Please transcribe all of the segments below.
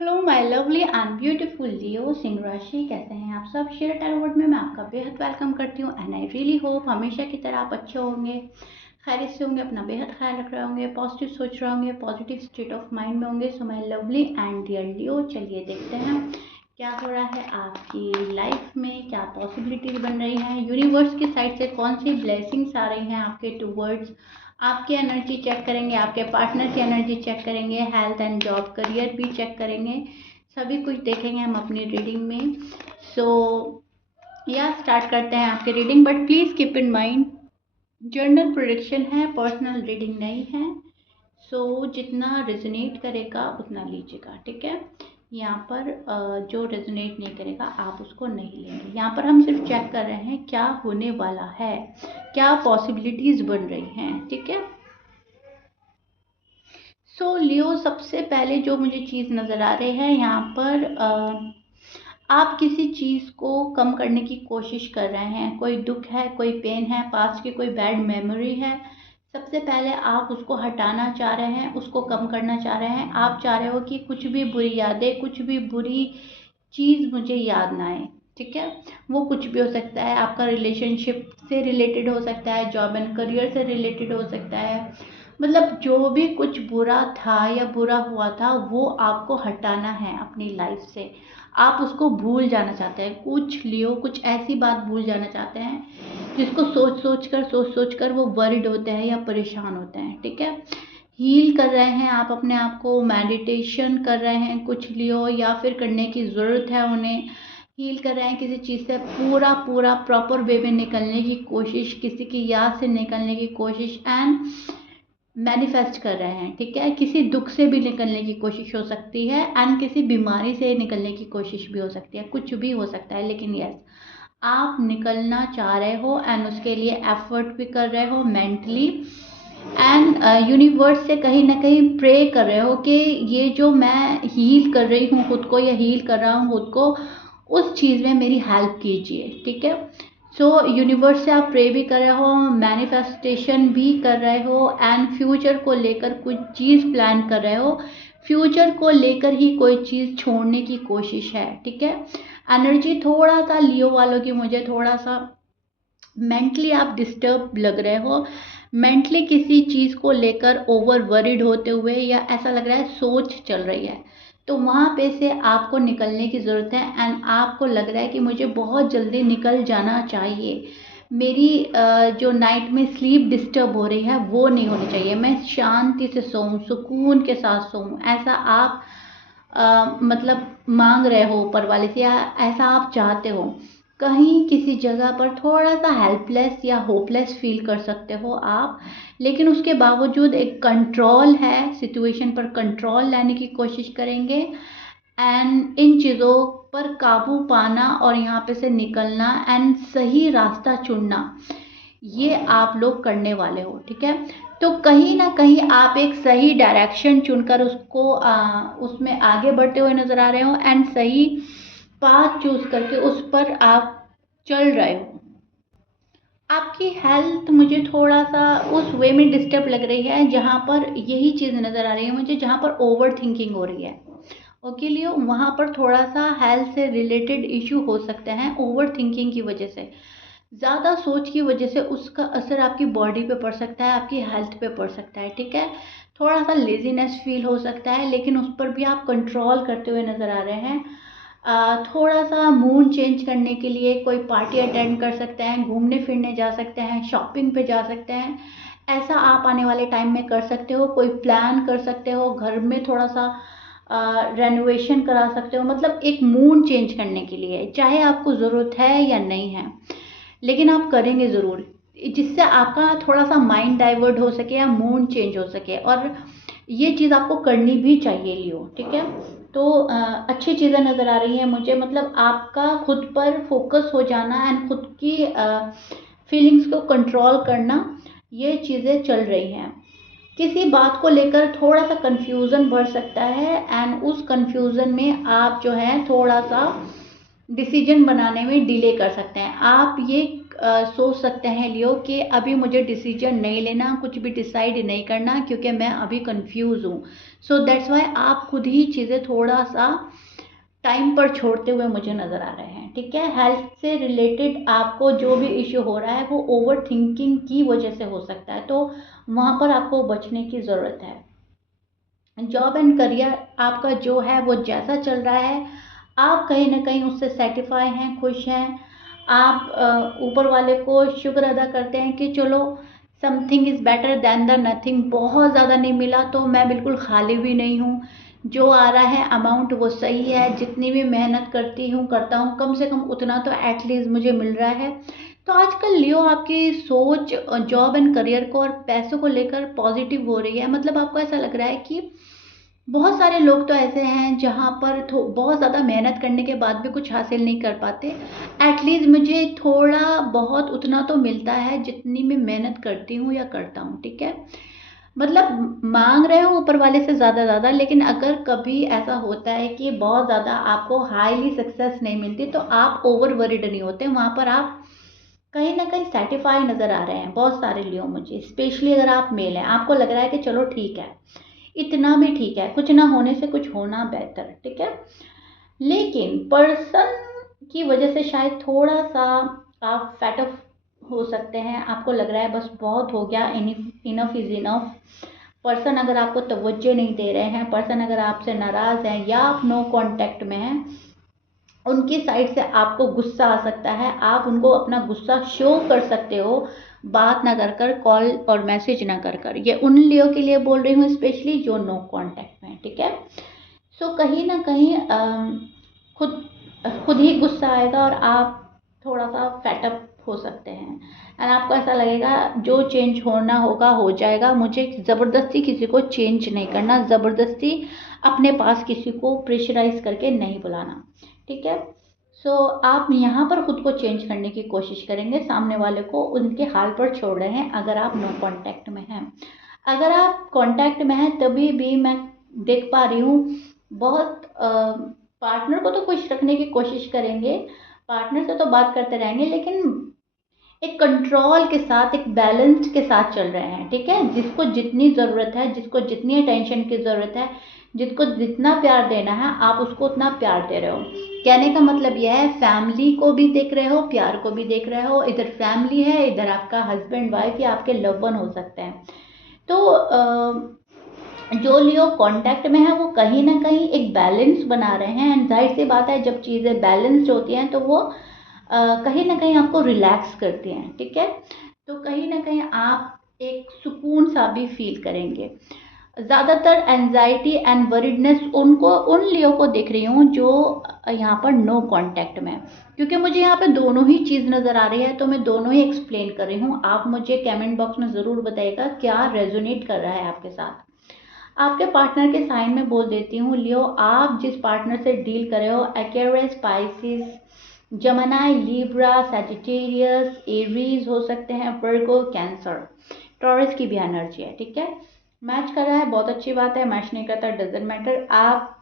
Hello my lovely and beautiful Leo सिंह राशि, कैसे हैं आप सब। शेयर टैरो वर्ड में मैं आपका बेहद वेलकम करती हूँ एंड आई रियली होप हमेशा की तरह आप अच्छे होंगे, खैरियत से होंगे, अपना बेहद ख्याल रख रहे होंगे, पॉजिटिव सोच रहे होंगे, पॉजिटिव स्टेट ऑफ माइंड में होंगे। So my lovely and dear Leo, चलिए देखते हैं क्या हो रहा है आपकी लाइफ में, क्या पॉसिबिलिटीज बन रही हैं, यूनिवर्स की साइड से कौन सी ब्लेसिंग्स आ रही हैं आपके टूवर्ड्स। आपकी एनर्जी चेक करेंगे, आपके पार्टनर की एनर्जी चेक करेंगे, हेल्थ एंड जॉब करियर भी चेक करेंगे, सभी कुछ देखेंगे हम अपनी रीडिंग में। सो या स्टार्ट करते हैं आपकी reading, but please keep in mind journal prediction है, पर्सनल रीडिंग नहीं है। सो जितना रेजोनेट करेगा उतना लीजिएगा, ठीक है। यहाँ पर जो रेजोनेट नहीं करेगा आप उसको नहीं लेंगे। यहाँ पर हम सिर्फ चेक कर रहे हैं क्या होने वाला है, क्या पॉसिबिलिटीज बन रही हैं, ठीक है। सो लियो, सबसे पहले जो मुझे चीज़ नज़र आ रही है यहाँ पर आप किसी चीज़ को कम करने की कोशिश कर रहे हैं। कोई दुख है, कोई पेन है, पास्ट की कोई बैड मेमोरी है, सबसे पहले आप उसको हटाना चाह रहे हैं, उसको कम करना चाह रहे हैं। आप चाह रहे हो कि कुछ भी बुरी यादें, कुछ भी बुरी चीज़ मुझे याद ना आए, ठीक है। वो कुछ भी हो सकता है, आपका रिलेशनशिप से रिलेटेड हो सकता है, जॉब एंड करियर से रिलेटेड हो सकता है, मतलब जो भी कुछ बुरा था या बुरा हुआ था वो आपको हटाना है अपनी लाइफ से। आप उसको भूल जाना चाहते हैं। कुछ लियो कुछ ऐसी बात भूल जाना चाहते हैं जिसको सोच सोच कर वो वरिड होते हैं या परेशान होते हैं, ठीक है। हील कर रहे हैं आप अपने आप को, मेडिटेशन कर रहे हैं कुछ लियो, या फिर करने की ज़रूरत है उन्हें। हील कर रहे हैं किसी चीज़ से, पूरा पूरा प्रॉपर वे में निकलने की कोशिश, किसी की याद से निकलने की कोशिश एंड मैनिफेस्ट कर रहे हैं, ठीक है। किसी दुख से भी निकलने की कोशिश हो सकती है एंड किसी बीमारी से निकलने की कोशिश भी हो सकती है, कुछ भी हो सकता है, लेकिन यस आप निकलना चाह रहे हो एंड उसके लिए एफर्ट भी कर रहे हो मेंटली एंड यूनिवर्स से कहीं ना कहीं प्रे कर रहे हो कि ये जो मैं हील कर रही हूँ खुद को या हील कर रहा हूँ खुद को, उस चीज़ में मेरी हेल्प कीजिए, ठीक है। सो यूनिवर्स से आप प्रे भी कर रहे हो, मैनिफेस्टेशन भी कर रहे हो एंड फ्यूचर को लेकर कुछ चीज़ प्लान कर रहे हो। फ्यूचर को लेकर ही कोई चीज़ छोड़ने की कोशिश है, ठीक है। एनर्जी थोड़ा सा लियो वालों की मुझे थोड़ा सा मेंटली आप डिस्टर्ब लग रहे हो, मेंटली किसी चीज़ को लेकर ओवर वरिड होते हुए, या ऐसा लग रहा है सोच चल रही है, तो वहाँ पे से आपको निकलने की ज़रूरत है एंड आपको लग रहा है कि मुझे बहुत जल्दी निकल जाना चाहिए। मेरी जो नाइट में स्लीप डिस्टर्ब हो रही है वो नहीं होनी चाहिए, मैं शांति से सोऊं, सुकून के साथ सोऊं, ऐसा आप मतलब मांग रहे हो ऊपर वाले से, या ऐसा आप चाहते हो। कहीं किसी जगह पर थोड़ा सा हेल्पलेस या होपलेस फील कर सकते हो आप, लेकिन उसके बावजूद एक कंट्रोल है, सिचुएशन पर कंट्रोल लाने की कोशिश करेंगे एंड इन चीज़ों पर काबू पाना और यहाँ पे से निकलना एंड सही रास्ता चुनना, ये आप लोग करने वाले हो, ठीक है। तो कहीं ना कहीं आप एक सही डायरेक्शन चुनकर उसको उसमें आगे बढ़ते हुए नजर आ रहे हो एंड सही पाथ चूज करके उस पर आप चल रहे हो। आपकी हेल्थ मुझे थोड़ा सा उस वे में डिस्टर्ब लग रही है जहाँ पर यही चीज़ नज़र आ रही है मुझे, जहाँ पर ओवर थिंकिंग हो रही है। ओके लियो, वहाँ पर थोड़ा सा हेल्थ से रिलेटेड इशू हो सकते हैं ओवर थिंकिंग की वजह से, ज़्यादा सोच की वजह से उसका असर आपकी बॉडी पे पड़ सकता है, आपकी हेल्थ पे पड़ सकता है, ठीक है। थोड़ा सा लेजीनेस फील हो सकता है, लेकिन उस पर भी आप कंट्रोल करते हुए नज़र आ रहे हैं। थोड़ा सा मूड चेंज करने के लिए कोई पार्टी अटेंड कर सकते हैं, घूमने फिरने जा सकते हैं, शॉपिंग पे जा सकते हैं, ऐसा आप आने वाले टाइम में कर सकते हो। कोई प्लान कर सकते हो, घर में थोड़ा सा रेनोवेशन करा सकते हो, मतलब एक मूड चेंज करने के लिए, चाहे आपको ज़रूरत है या नहीं है, लेकिन आप करेंगे ज़रूर, जिससे आपका थोड़ा सा माइंड डाइवर्ट हो सके या मूड चेंज हो सके, और ये चीज़ आपको करनी भी चाहिए लियो, ठीक है। तो अच्छी चीज़ें नज़र आ रही हैं मुझे, मतलब आपका खुद पर फोकस हो जाना एंड खुद की फीलिंग्स को कंट्रोल करना, ये चीज़ें चल रही हैं। किसी बात को लेकर थोड़ा सा कंफ्यूजन बढ़ सकता है एंड उस कंफ्यूजन में आप जो है थोड़ा सा डिसीजन बनाने में डिले कर सकते हैं। आप ये सोच सकते हैं लियो कि अभी मुझे डिसीजन नहीं लेना, कुछ भी डिसाइड नहीं करना क्योंकि मैं अभी कंफ्यूज हूँ। सो दैट्स वाई आप खुद ही चीज़ें थोड़ा सा टाइम पर छोड़ते हुए मुझे नज़र आ रहे हैं। ठीक है, हेल्थ से रिलेटेड आपको जो भी इश्यू हो रहा है वो ओवर थिंकिंग की वजह से हो सकता है, तो वहाँ पर आपको बचने की ज़रूरत है। जॉब एंड करियर आपका जो है वो जैसा चल रहा है, आप कहीं ना कहीं उससे सेटिस्फाई हैं, खुश हैं। आप ऊपर वाले को शुक्र अदा करते हैं कि चलो something is better than the nothing. बहुत ज़्यादा नहीं मिला तो मैं बिल्कुल खाली भी नहीं हूँ, जो आ रहा है अमाउंट वो सही है। जितनी भी मेहनत करता हूँ कम से कम उतना तो एटलीस्ट मुझे मिल रहा है। तो आजकल लियो आपकी सोच जॉब एंड करियर को और पैसों को लेकर पॉजिटिव हो रही है। मतलब आपको ऐसा लग रहा है कि बहुत सारे लोग तो ऐसे हैं जहाँ पर बहुत ज़्यादा मेहनत करने के बाद भी कुछ हासिल नहीं कर पाते। एटलीस्ट मुझे थोड़ा बहुत उतना तो मिलता है जितनी मैं मेहनत करती हूँ या करता हूँ। ठीक है, मतलब मांग रहे हो ऊपर वाले से ज़्यादा, लेकिन अगर कभी ऐसा होता है कि बहुत ज़्यादा आपको हाईली सक्सेस नहीं मिलती तो आप ओवर वरीड नहीं होते, वहाँ पर आप कहीं ना कहीं सेटिस्फाई नज़र आ रहे हैं। बहुत सारे लियो मुझे, स्पेशली अगर आप मेल हैं, आपको लग रहा है कि चलो ठीक है, इतना भी ठीक है, कुछ ना होने से कुछ होना बेहतर। ठीक है, लेकिन पर्सन की वजह से शायद थोड़ा सा आप फेटअप हो सकते हैं। आपको लग रहा है बस बहुत हो गया, इनफ इज इनफ। पर्सन अगर आपको तवज्जो नहीं दे रहे हैं, पर्सन अगर आपसे नाराज़ हैं या आप नो कांटेक्ट में हैं, उनकी साइड से आपको गुस्सा आ सकता है। आप उनको अपना गुस्सा शो कर सकते हो, बात ना कर कर, कॉल और मैसेज ना कर कर। ये उन लियो के लिए बोल रही हूँ स्पेशली जो नो कांटेक्ट में। ठीक है, सो कहीं ना कहीं खुद खुद ही गुस्सा आएगा और आप थोड़ा सा फेटअप हो सकते हैं। एंड आपको ऐसा लगेगा जो चेंज होना होगा हो जाएगा, मुझे ज़बरदस्ती किसी को चेंज नहीं करना, ज़बरदस्ती अपने पास किसी को प्रेशराइज करके नहीं बुलाना। ठीक है, सो आप यहाँ पर खुद को चेंज करने की कोशिश करेंगे, सामने वाले को उनके हाल पर छोड़ रहे हैं अगर आप नो कांटेक्ट में हैं। अगर आप कांटेक्ट में हैं तभी भी मैं देख पा रही हूँ बहुत पार्टनर को तो खुश रखने की कोशिश करेंगे, पार्टनर से तो बात करते रहेंगे, लेकिन एक कंट्रोल के साथ, एक बैलेंस के साथ चल रहे हैं। ठीक है, जिसको जितनी ज़रूरत है, जिसको जितनी अटेंशन की ज़रूरत है, जिसको जितना प्यार देना है, आप उसको उतना प्यार दे रहे हो। कहने का मतलब यह है, फैमिली को भी देख रहे हो, प्यार को भी देख रहे हो। इधर फैमिली है, इधर आपका हस्बैंड वाइफ या आपके लव वन हो सकते हैं। तो जो लियो कांटेक्ट में है वो कहीं ना कहीं एक बैलेंस बना रहे हैं। एंड जाहिर सी बात है, जब चीज़ें बैलेंस्ड होती हैं तो वो कहीं ना कहीं आपको रिलैक्स करती हैं। ठीक है, तो कहीं ना कहीं आप एक सुकून सा भी फील करेंगे। ज़्यादातर एंजाइटी एंड वरीडनेस उन लियो को देख रही हूँ जो यहाँ पर नो कांटेक्ट में है। क्योंकि मुझे यहाँ पे दोनों ही चीज़ नज़र आ रही है तो मैं दोनों ही एक्सप्लेन कर रही हूँ। आप मुझे कमेंट बॉक्स में ज़रूर बताइएगा क्या रेजोनेट कर रहा है आपके साथ। आपके पार्टनर के साइन में बोल देती हूँ लियो, आप जिस पार्टनर से डील कर रहे हो, Aquarius, Pisces, Gemini, Libra, Sagittarius, Aries हो सकते हैं, वर्गो, कैंसर, टॉरस की भी एनर्जी है। ठीक है, मैच कर रहा है, बहुत अच्छी बात है। मैच नहीं करता, डजेंट मैटर। आप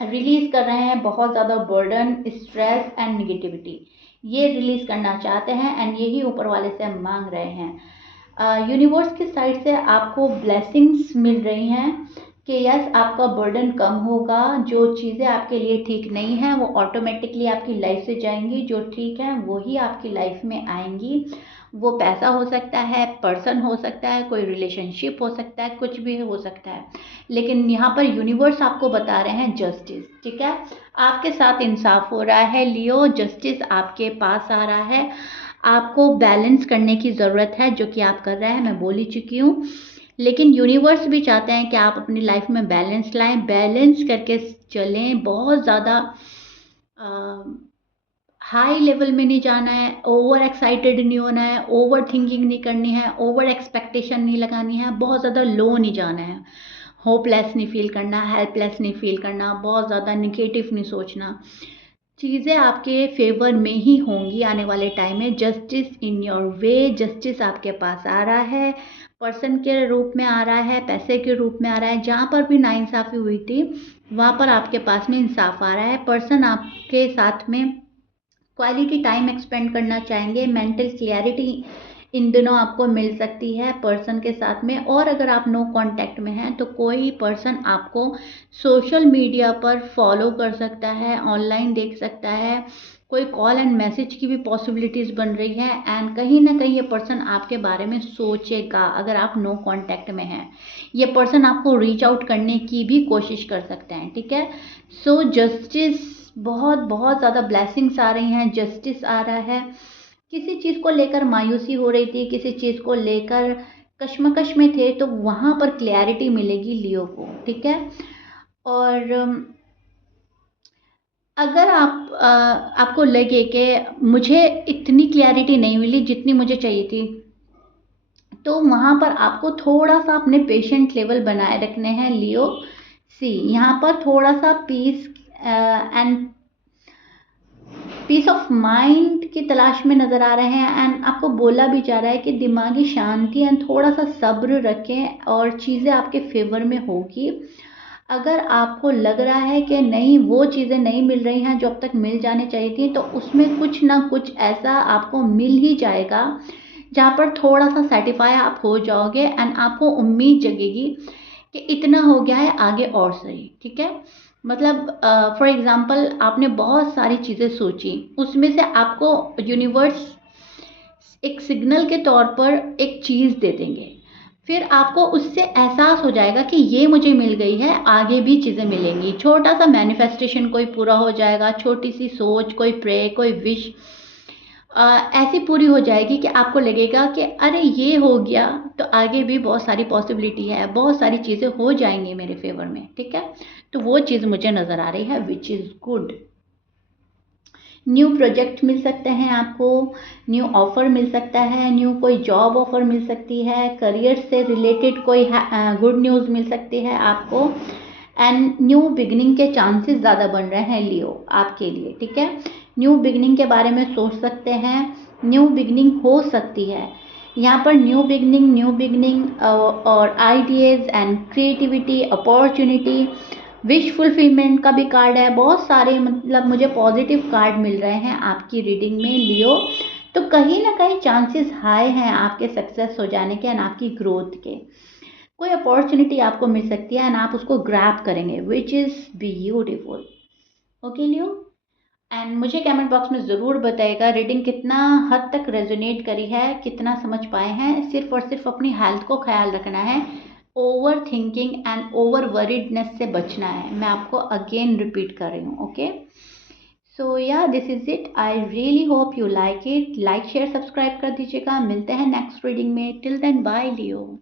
रिलीज कर रहे हैं बहुत ज़्यादा बर्डन, स्ट्रेस एंड निगेटिविटी, ये रिलीज करना चाहते हैं एंड यही ऊपर वाले से हम मांग रहे हैं। यूनिवर्स की साइड से आपको ब्लेसिंग्स मिल रही हैं कि यस, आपका बर्डन कम होगा। जो चीज़ें आपके लिए ठीक नहीं हैं वो ऑटोमेटिकली आपकी लाइफ से जाएंगी, जो ठीक है वही आपकी लाइफ में आएंगी। वो पैसा हो सकता है, पर्सन हो सकता है, कोई रिलेशनशिप हो सकता है, कुछ भी हो सकता है। लेकिन यहाँ पर यूनिवर्स आपको बता रहे हैं जस्टिस। ठीक है, आपके साथ इंसाफ हो रहा है लियो, जस्टिस आपके पास आ रहा है। आपको बैलेंस करने की ज़रूरत है, जो कि आप कर रहे हैं, मैं बोल ही चुकी हूँ। लेकिन यूनिवर्स भी चाहते हैं कि आप अपनी लाइफ में बैलेंस लाएं, बैलेंस करके चलें। बहुत ज़्यादा हाई लेवल में नहीं जाना है, ओवर एक्साइटेड नहीं होना है, ओवर थिंकिंग नहीं करनी है, ओवर एक्सपेक्टेशन नहीं लगानी है, बहुत ज़्यादा लो नहीं जाना है, होपलेस नहीं फील करना, हेल्पलेस नहीं फील करना, बहुत ज़्यादा निगेटिव नहीं सोचना। चीज़ें आपके फेवर में ही होंगी आने वाले टाइम में। Justice in your way, justice आपके पास आ रहा है, पर्सन के रूप में आ रहा है, पैसे के रूप में आ रहा है। जहाँ पर भी नाइंसाफ़ी हुई थी वहाँ पर आपके पास में इंसाफ आ रहा है। पर्सन आपके साथ में क्वालिटी टाइम एक्सपेंड करना चाहेंगे, मेंटल क्लैरिटी इन दिनों आपको मिल सकती है पर्सन के साथ में। और अगर आप नो कांटेक्ट में हैं तो कोई पर्सन आपको सोशल मीडिया पर फॉलो कर सकता है, ऑनलाइन देख सकता है, कोई कॉल एंड मैसेज की भी पॉसिबिलिटीज़ बन रही है, एंड कहीं ना कहीं ये पर्सन आपके बारे में सोचेगा अगर आप नो कांटेक्ट में हैं। ये पर्सन आपको रीच आउट करने की भी कोशिश कर सकते हैं, ठीक है। सो जस्टिस, बहुत बहुत ज़्यादा ब्लेसिंग्स आ रही हैं, जस्टिस आ रहा है। किसी चीज़ को लेकर मायूसी हो रही थी, किसी चीज़ को लेकर कश्मकश में थे, तो वहाँ पर क्लैरिटी मिलेगी लियो को, ठीक है। और अगर आपको लगे कि मुझे इतनी क्लैरिटी नहीं मिली जितनी मुझे चाहिए थी, तो वहाँ पर आपको थोड़ा सा अपने पेशेंट लेवल बनाए रखने हैं लियो सी। यहाँ पर थोड़ा सा पीस ऑफ माइंड की तलाश में नज़र आ रहे हैं, एंड आपको बोला भी जा रहा है कि दिमागी शांति एंड थोड़ा सा सब्र रखें और चीज़ें आपके फेवर में होगी। अगर आपको लग रहा है कि नहीं, वो चीज़ें नहीं मिल रही हैं जो अब तक मिल जानी चाहिए थी, तो उसमें कुछ ना कुछ ऐसा आपको मिल ही जाएगा जहाँ पर थोड़ा सा सेटिस्फाई आप हो जाओगे, एंड आपको उम्मीद जगेगी कि इतना हो गया है, आगे और सही, ठीक है। मतलब फॉर एग्जांपल आपने बहुत सारी चीज़ें सोची, उसमें से आपको यूनिवर्स एक सिग्नल के तौर पर एक चीज़ दे देंगे, फिर आपको उससे एहसास हो जाएगा कि ये मुझे मिल गई है, आगे भी चीज़ें मिलेंगी। छोटा सा मैनिफेस्टेशन कोई पूरा हो जाएगा, छोटी सी सोच, कोई प्रे, कोई विश ऐसी पूरी हो जाएगी कि आपको लगेगा कि अरे ये हो गया तो आगे भी बहुत सारी पॉसिबिलिटी है, बहुत सारी चीज़ें हो जाएंगी मेरे फेवर में, ठीक है। तो वो चीज़ मुझे नज़र आ रही है, which is good. New project मिल सकते हैं आपको, न्यू ऑफ़र मिल सकता है, न्यू कोई जॉब ऑफ़र मिल सकती है, करियर से रिलेटेड कोई गुड न्यूज़ मिल सकती है आपको, एंड न्यू बिगनिंग के चांसेस ज़्यादा बन रहे हैं लियो आपके लिए, ठीक है। न्यू बिगनिंग के बारे में सोच सकते हैं, न्यू बिगनिंग हो सकती है यहाँ पर। न्यू बिगनिंग और ideas and creativity, opportunity, wish fulfilment का भी कार्ड है। बहुत सारे मतलब मुझे पॉजिटिव कार्ड मिल रहे हैं आपकी रीडिंग में लियो। तो कहीं ना कहीं चांसेस हाई हैं आपके सक्सेस हो जाने के एंड आपकी ग्रोथ के। कोई अपॉर्चुनिटी आपको मिल सकती है एंड आप उसको ग्रैब करेंगे, which is beautiful. Okay Leo, and मुझे कमेंट बॉक्स में ज़रूर बताइएगा रीडिंग कितना हद तक रेजोनेट करी है, कितना समझ पाए हैं। सिर्फ और सिर्फ अपनी हेल्थ को ख्याल रखना है, ओवर थिंकिंग एंड ओवर वरीडनेस से बचना है। मैं आपको अगेन रिपीट कर रही हूँ, ओके। सो या this is it, I really hope you like it. Like share subscribe कर दीजिएगा। मिलते हैं नेक्स्ट रीडिंग में। टिल देन बाय लियो।